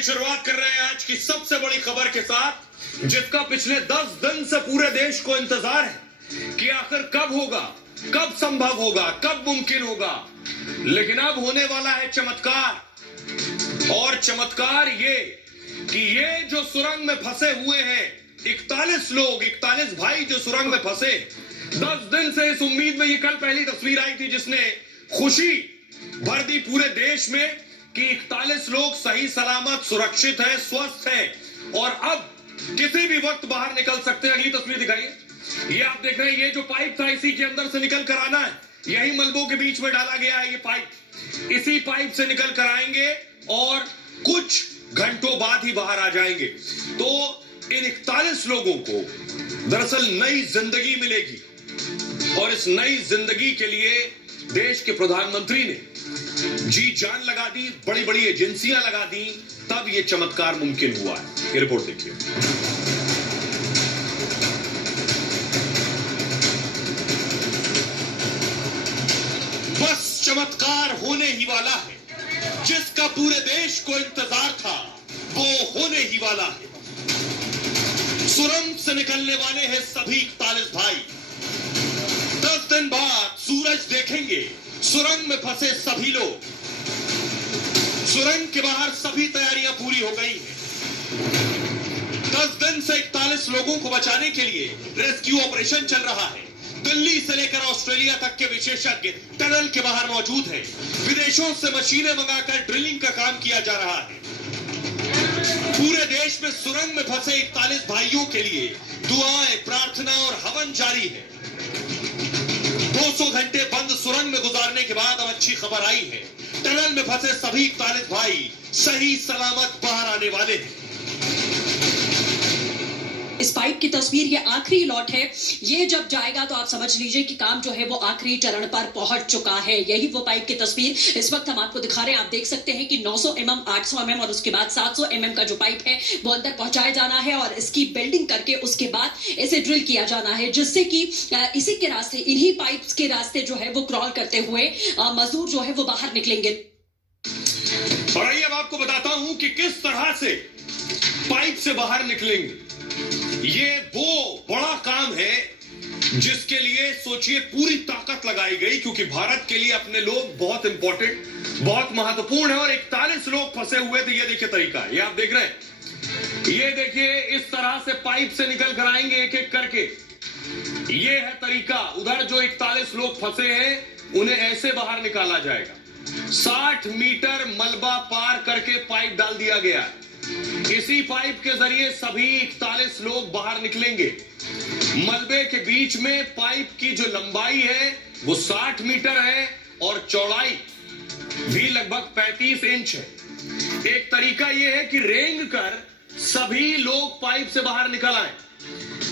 की शुरुआत कर रहे हैं आज की सबसे बड़ी खबर के साथ, जिसका पिछले 10 दिन से पूरे देश को इंतजार है कि आखिर कब होगा, कब संभव होगा, कब मुमकिन होगा। लेकिन अब होने वाला है चमत्कार। और चमत्कार ये कि ये जो सुरंग में फंसे हुए हैं 41 लोग, 41 भाई जो सुरंग में फंसे, 10 दिन से इस उम्मीद में, ये कल पहली तस्वीर आई थी जिसने खुशी भर दी पूरे देश में कि 41 लोग सही सलामत सुरक्षित है, स्वस्थ है और अब किसी भी वक्त बाहर निकल सकते हैं। अगली तस्वीर दिखाइए। ये आप देख रहे हैं, ये जो पाइप था इसी के अंदर से निकल कर आना है। यही मलबों के बीच में डाला गया है ये पाइप। इसी पाइप से निकल कर आएंगे और कुछ घंटों बाद ही बाहर आ जाएंगे। तो इन 41 लोगों को दरअसल नई जिंदगी मिलेगी और इस नई जिंदगी के लिए देश के प्रधानमंत्री ने जी जान लगा दी, बड़ी बड़ी एजेंसियां लगा दी, तब ये चमत्कार मुमकिन हुआ है। ये रिपोर्ट देखिए। बस चमत्कार होने ही वाला है, जिसका पूरे देश को इंतजार था वो होने ही वाला है। सुरंग से निकलने वाले हैं सभी 41 भाई। 10 दिन बाद सूरज देखेंगे सुरंग में फंसे सभी लोग। सुरंग के बाहर सभी तैयारियां पूरी हो गई हैं। 10 दिन से 41 लोगों को बचाने के लिए रेस्क्यू ऑपरेशन चल रहा है। दिल्ली से लेकर ऑस्ट्रेलिया तक के विशेषज्ञ टनल के बाहर मौजूद हैं। विदेशों से मशीनें मंगाकर ड्रिलिंग का काम किया जा रहा है। पूरे देश में सुरंग में फंसे 41 भाइयों के लिए दुआएं, प्रार्थना और हवन जारी है। 200 घंटे बंद सुरंग में गुजारने के बाद अब अच्छी खबर आई है। टनल में फंसे सभी 41 भाई सही सलामत बाहर आने वाले हैं। इस पाइप की तस्वीर, ये आखिरी लॉट है। ये जब जाएगा तो आप समझ लीजिए कि काम जो है वो आखिरी चरण पर पहुंच चुका है। यही वो पाइप की तस्वीर इस वक्त हम आपको दिखा रहे हैं। आप देख सकते हैं कि 900 mm, 800 mm और उसके बाद 700 mm का जो पाइप है वो अंदर पहुंचाया जाना है और इसकी बिल्डिंग करके उसके बाद इसे ड्रिल किया जाना है, जिससे कि इसी के रास्ते, इन्हीं पाइप्स के रास्ते जो है वो क्रॉल करते हुए मजदूर जो है वो बाहर निकलेंगे। और आइए अब आपको बताता हूं कि किस तरह से पाइप से बाहर निकलेंगे। ये वो बड़ा काम है जिसके लिए सोचिए पूरी ताकत लगाई गई, क्योंकि भारत के लिए अपने लोग बहुत इंपॉर्टेंट, बहुत महत्वपूर्ण है और 41 लोग फंसे हुए थे। ये देखिए तरीका, ये आप देख रहे हैं। ये देखिए इस तरह से पाइप से निकल कर आएंगे एक एक करके। ये है तरीका। उधर जो 41 लोग फंसे हैं उन्हें ऐसे बाहर निकाला जाएगा। 60 मीटर मलबा पार करके पाइप डाल दिया गया। इसी पाइप के जरिए सभी 41 लोग बाहर निकलेंगे। मलबे के बीच में पाइप की जो लंबाई है वो 60 मीटर है और चौड़ाई भी लगभग 35 इंच है। एक तरीका यह है कि रेंग कर सभी लोग पाइप से बाहर निकल आए,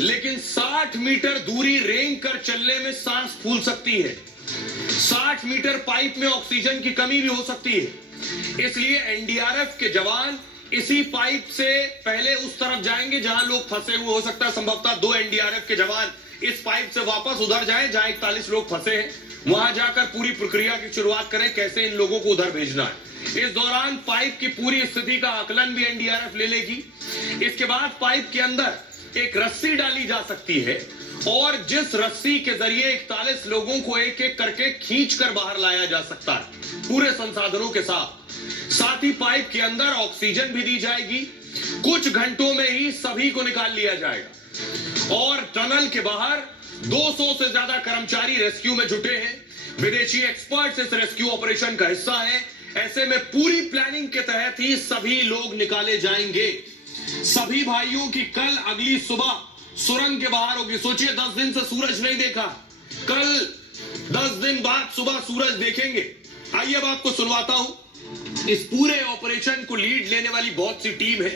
लेकिन 60 मीटर दूरी रेंग कर चलने में सांस फूल सकती है। 60 मीटर पाइप में ऑक्सीजन की कमी भी हो सकती है। इसलिए एनडीआरएफ के जवान इसी पाइप से पहले उस तरफ जाएंगे जहां लोग फंसे हुए। हो सकता है संभवतः 2 एनडीआरएफ के जवान इस पाइप से वापस उधर जाएं जहां 41 लोग फंसे हैं, वहां जाकर पूरी प्रक्रिया की शुरुआत करें, कैसे इन लोगों को उधर भेजना है। इस दौरान पाइप की पूरी स्थिति का आकलन भी एनडीआरएफ ले लेगी। इसके बाद पाइप के अंदर एक रस्सी डाली जा सकती है और जिस रस्सी के जरिए 41 लोगों को एक एक करके खींचकर बाहर लाया जा सकता है पूरे संसाधनों के साथ। साथ ही पाइप के अंदर ऑक्सीजन भी दी जाएगी। कुछ घंटों में ही सभी को निकाल लिया जाएगा और टनल के बाहर 200 से ज्यादा कर्मचारी रेस्क्यू में जुटे हैं। विदेशी एक्सपर्ट्स इस रेस्क्यू ऑपरेशन का हिस्सा हैं। ऐसे में पूरी प्लानिंग के तहत ही सभी लोग निकाले जाएंगे। सभी भाइयों की कल अगली सुबह सुरंग के बाहर होगी। सोचिए 10 दिन से सूरज नहीं देखा, कल 10 दिन बाद सुबह सूरज देखेंगे। आइए अब आपको सुनवाता हूं। इस पूरे ऑपरेशन को लीड लेने वाली बहुत सी टीम है।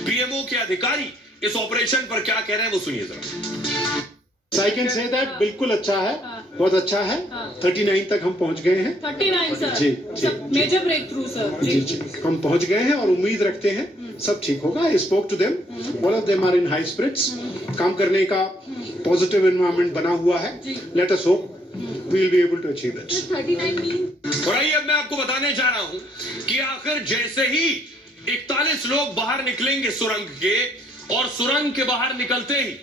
पीएमओ के अधिकारी इस ऑपरेशन पर क्या कह रहे हैं वो सुनिए जरा। आई कैन से दैट बिल्कुल अच्छा है, बहुत अच्छा है। 39 तक हम पहुंच गए हैं। 39 सर। जी जी, मेजर ब्रेक थ्रू सर। जी जी, हम पहुंच गए हैं और उम्मीद रखते हैं सब ठीक होगा। I spoke to them, all of them are in high spirits. काम करने का पॉजिटिव एनवायरनमेंट बना हुआ है। Let us hope we will be able to achieve it. 39 मीन। और आइए अब मैं आपको बताने जा रहा हूं कि आखिर जैसे ही 41 लोग बाहर निकलेंगे सुरंग के, और सुरंग के बाहर निकलते ही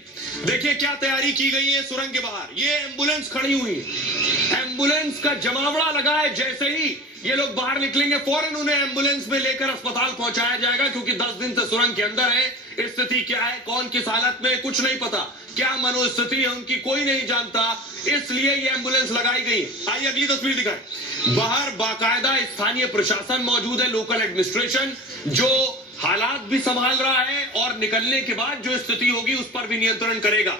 देखिए क्या तैयारी की गई है। सुरंग के बाहर ये एम्बुलेंस खड़ी हुई है, एम्बुलेंस का जमावड़ा लगा है। जैसे ही ये लोग बाहर निकलेंगे फौरन उन्हें एम्बुलेंस में लेकर अस्पताल पहुंचाया जाएगा, क्योंकि 10 दिन से सुरंग के अंदर है। स्थिति क्या है, कौन किस हालत में, कुछ नहीं पता, क्या मनोस्थिति है उनकी कोई नहीं जानता, इसलिए ये एम्बुलेंस लगाई गई है। आइए अगली तस्वीर दिखाएं। बाहर बाकायदा स्थानीय प्रशासन मौजूद है, लोकल एडमिनिस्ट्रेशन, जो हालात भी संभाल रहा है और निकलने के बाद जो स्थिति होगी उस पर भी नियंत्रण करेगा।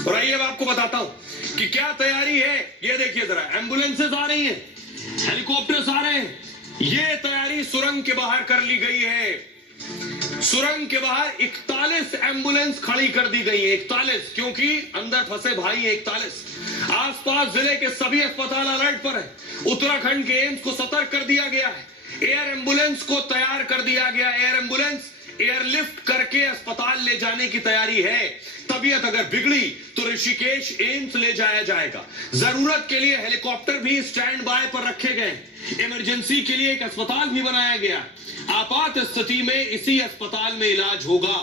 और आइए अब आपको बताता हूं कि क्या तैयारी है। ये देखिए जरा, एम्बुलेंसेस आ रही हैं, हेलीकॉप्टर्स आ रहे हैं। ये तैयारी सुरंग के बाहर कर ली गई है। सुरंग के बाहर 41 एम्बुलेंस खड़ी कर दी गई है। 41, क्योंकि अंदर फंसे भाई है 41। आसपास जिले के सभी अस्पताल अलर्ट पर है। उत्तराखंड के एम्स को सतर्क कर दिया गया है। एयर एम्बुलेंस को तैयार कर दिया गया। एयर एम्बुलेंस एयरलिफ्ट करके अस्पताल ले जाने की तैयारी है। तबीयत अगर बिगड़ी तो ऋषिकेश एम्स ले जाया जाएगा। जरूरत के लिए हेलीकॉप्टर भी स्टैंड बाय पर रखे गए। इमरजेंसी के लिए एक अस्पताल भी बनाया गया। आपात स्थिति में इसी अस्पताल में इलाज होगा।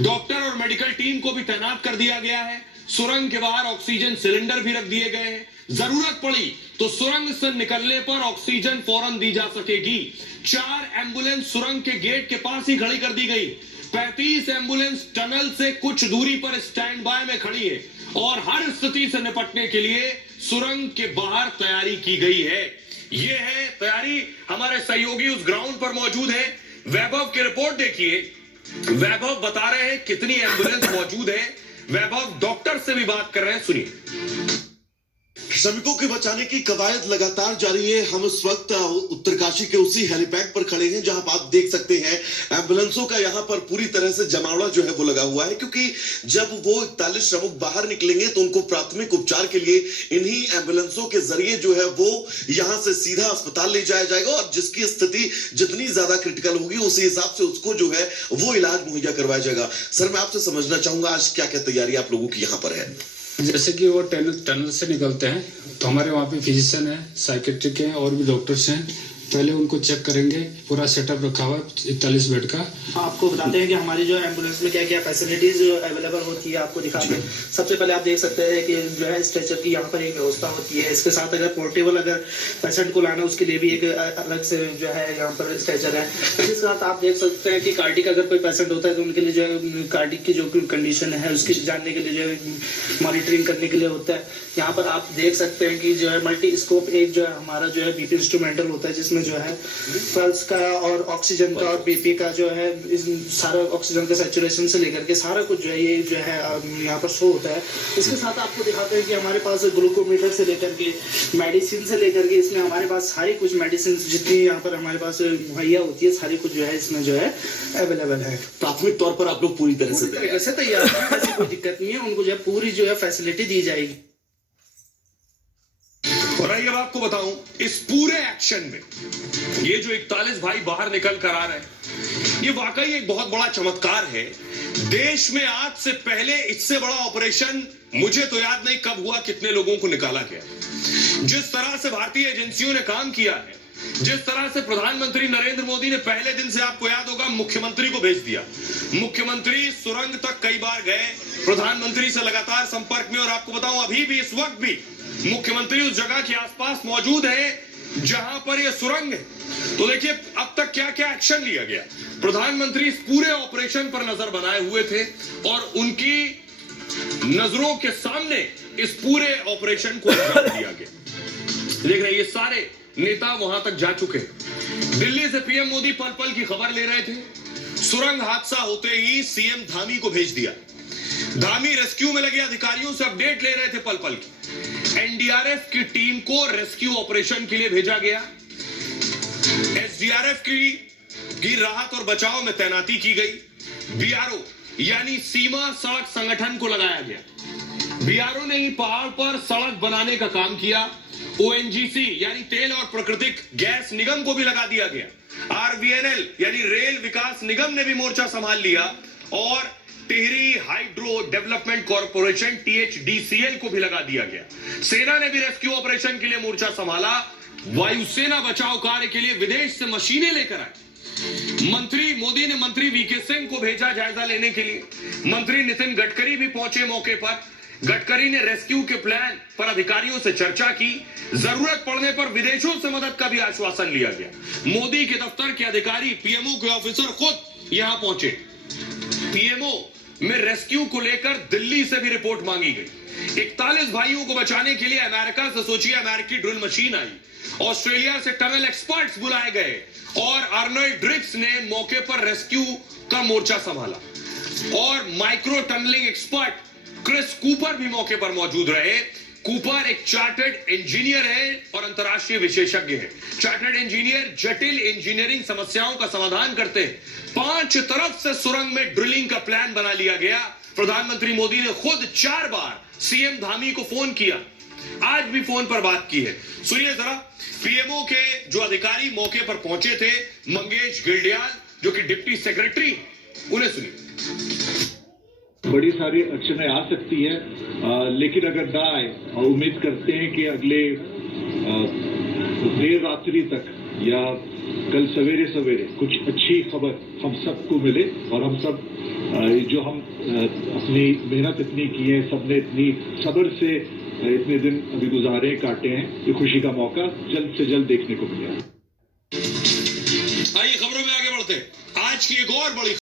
डॉक्टर और मेडिकल टीम को भी तैनात कर दिया गया है। सुरंग के बाहर ऑक्सीजन सिलेंडर भी रख दिए गए हैं। जरूरत पड़ी तो सुरंग से निकलने पर ऑक्सीजन फौरन दी जा सकेगी। 4 एम्बुलेंस सुरंग के गेट के पास ही खड़ी कर दी गई। 35 एम्बुलेंस टनल से कुछ दूरी पर स्टैंड बाय में खड़ी है, और हर स्थिति से निपटने के लिए सुरंग के बाहर तैयारी की गई है। ये है तैयारी। हमारे सहयोगी उस ग्राउंड पर मौजूद है। वैभव की रिपोर्ट देखिए। वैभव बता रहे हैं कितनी एम्बुलेंस मौजूद है। वैभव डॉक्टर से भी बात कर रहे हैं, सुनिए। श्रमिकों के बचाने की कवायद लगातार जारी है। हम इस वक्त उत्तरकाशी के उसी हेलीपैड पर खड़े हैं, जहां आप देख सकते हैं एम्बुलेंसों का यहां पर पूरी तरह से जमावड़ा जो है वो लगा हुआ है, क्योंकि जब वो 41 श्रमिक बाहर निकलेंगे तो उनको प्राथमिक उपचार के लिए इन्हीं एम्बुलेंसों के जरिए जो है वो यहां से सीधा अस्पताल ले जाया जाएगा, और जिसकी स्थिति जितनी ज्यादा क्रिटिकल होगी उसी हिसाब से उसको जो है वो इलाज मुहैया करवाया जाएगा। सर, मैं आपसे समझना चाहूंगा आज क्या क्या तैयारी आप लोगों की यहाँ पर है। जैसे कि वो टनल से निकलते हैं तो हमारे वहाँ पे फिजिशियन है, साइकेट्रिक है और भी डॉक्टर्स हैं। पहले उनको चेक करेंगे। पूरा सेटअप रखा हुआ है 41 बेड का। आपको बताते हैं कि हमारी जो एम्बुलेंस में क्या क्या फैसिलिटीज अवेलेबल होती है, आपको दिखाते हैं। सबसे पहले आप देख सकते हैं कि जो है स्ट्रेचर की यहाँ पर एक व्यवस्था होती है। इसके साथ अगर पोर्टेबल अगर पेशेंट को लाना उसके लिए भी एक अलग से जो है यहाँ पर स्ट्रेचर है। इसके साथ आप देख सकते हैं कि कार्डिक अगर कोई पेशेंट होता है तो उनके लिए जो है कार्डिक की जो कंडीशन है उसकी जानने के लिए जो है मॉनिटरिंग करने के लिए होता है। यहाँ पर आप देख सकते हैं कि जो है मल्टी स्कोप एक जो है हमारा जो है बीपी इंस्ट्रूमेंटल होता है, जिसमें जो है पल्स का और ऑक्सीजन का और बीपी का जो है सारा ऑक्सीजन का सैचुरेशन से लेकर के सारा कुछ जो है ये जो है यहाँ पर शो होता है। इसके साथ आपको दिखाते हैं कि हमारे पास ग्लूकोमीटर से लेकर के मेडिसिन से लेकर के इसमें हमारे पास सारी कुछ मेडिसिन जितनी यहाँ पर हमारे पास मुहैया होती है सारी कुछ जो है इसमें जो है अवेलेबल है। प्राथमिक तौर पर आप लोग पूरी तरह से तैयार हैं, ऐसी कोई दिक्कत नहीं है। उनको जो है पूरी जो है फैसिलिटी दी जाएगी। और आइए अब आपको बताऊं, इस पूरे एक्शन में ये जो 41 भाई बाहर निकल कर आ रहे हैं, ये वाकई एक बहुत बड़ा चमत्कार है। देश में आज से पहले इससे बड़ा ऑपरेशन मुझे तो याद नहीं कब हुआ, कितने लोगों को निकाला गया। जिस तरह से भारतीय एजेंसियों ने काम किया है, जिस तरह से प्रधानमंत्री नरेंद्र मोदी ने पहले दिन से, आपको याद होगा, मुख्यमंत्री को भेज दिया। मुख्यमंत्री सुरंग तक कई बार गए, प्रधानमंत्री से लगातार संपर्क में। और आपको बताऊं, अभी भी इस वक्त भी मुख्यमंत्री उस जगह के आसपास मौजूद है जहां पर यह सुरंग है। तो देखिए अब तक क्या क्या एक्शन लिया गया। प्रधानमंत्री इस पूरे ऑपरेशन पर नजर बनाए हुए थे और उनकी नजरों के सामने इस पूरे ऑपरेशन को अंजाम दिया गया। देख रहे, ये सारे नेता वहां तक जा चुके हैं। दिल्ली से पीएम मोदी पल पल की खबर ले रहे थे। सुरंग हादसा होते ही सीएम धामी को भेज दिया। धामी रेस्क्यू में लगे अधिकारियों से अपडेट ले रहे थे पल पल की। एनडीआरएफ की टीम को रेस्क्यू ऑपरेशन के लिए भेजा गया। एसडीआरएफ की राहत और बचाव में तैनाती की गई। बीआरओ यानी सीमा सड़क संगठन को लगाया गया। बीआरओ ने ही पहाड़ पर सड़क बनाने का काम किया। ओएनजीसी यानी तेल और प्राकृतिक गैस निगम को भी लगा दिया गया। आरवीएनएल यानी रेल विकास निगम ने भी मोर्चा संभाल लिया, और टिहरी हाइड्रो डेवलपमेंट कॉर्पोरेशन टीएचडीसीएल को भी लगा दिया गया। सेना ने भी रेस्क्यू ऑपरेशन के लिए मोर्चा संभाला। वायुसेना बचाव कार्य के लिए विदेश से मशीनें लेकर आई। मंत्री मोदी ने मंत्री वीके सिंह को भेजा जायजा लेने के लिए। मंत्री नितिन गडकरी भी पहुंचे मौके पर। गडकरी ने रेस्क्यू के प्लान पर अधिकारियों से चर्चा की। जरूरत पड़ने पर विदेशों से मदद का भी आश्वासन लिया गया। मोदी के दफ्तर के अधिकारी, पीएमओ के ऑफिसर खुद यहां पहुंचे। पीएमओ में रेस्क्यू को लेकर दिल्ली से भी रिपोर्ट मांगी गई। 41 भाइयों को बचाने के लिए अमेरिका से सोचिए अमेरिकी ड्रिल मशीन आई। ऑस्ट्रेलिया से टनल एक्सपर्ट्स बुलाए गए और अर्नल्ड ड्रिक्स ने मौके पर रेस्क्यू का मोर्चा संभाला। और micro tunneling expert Chris Cooper भी मौके पर मौजूद रहे। कूपर एक चार्टर्ड इंजीनियर है और अंतर्राष्ट्रीय विशेषज्ञ है। चार्टर्ड इंजीनियर जटिल इंजीनियरिंग समस्याओं का समाधान करते हैं। 5 तरफ से सुरंग में ड्रिलिंग का प्लान बना लिया गया। प्रधानमंत्री मोदी ने खुद 4 बार सीएम धामी को फोन किया। आज भी फोन पर बात की है। सुनिए जरा, पीएमओ के जो अधिकारी मौके पर पहुंचे थे, मंगेश गिल्डियाल जो कि डिप्टी सेक्रेटरी, उन्हें सुनिए। बड़ी सारी अड़चनें आ सकती है, लेकिन अगर ना आए, और उम्मीद करते हैं कि अगले देर रात्रि तक या कल सवेरे सवेरे कुछ अच्छी खबर हम सबको मिले और हम सब जो हम अपनी मेहनत इतनी की है, सबने इतनी सब्र से इतने दिन अभी गुजारे काटे हैं, ये खुशी का मौका जल्द से जल्द देखने को मिलेगा। आइए खबरों में आगे बढ़ते हैं। आज की एक और बड़ी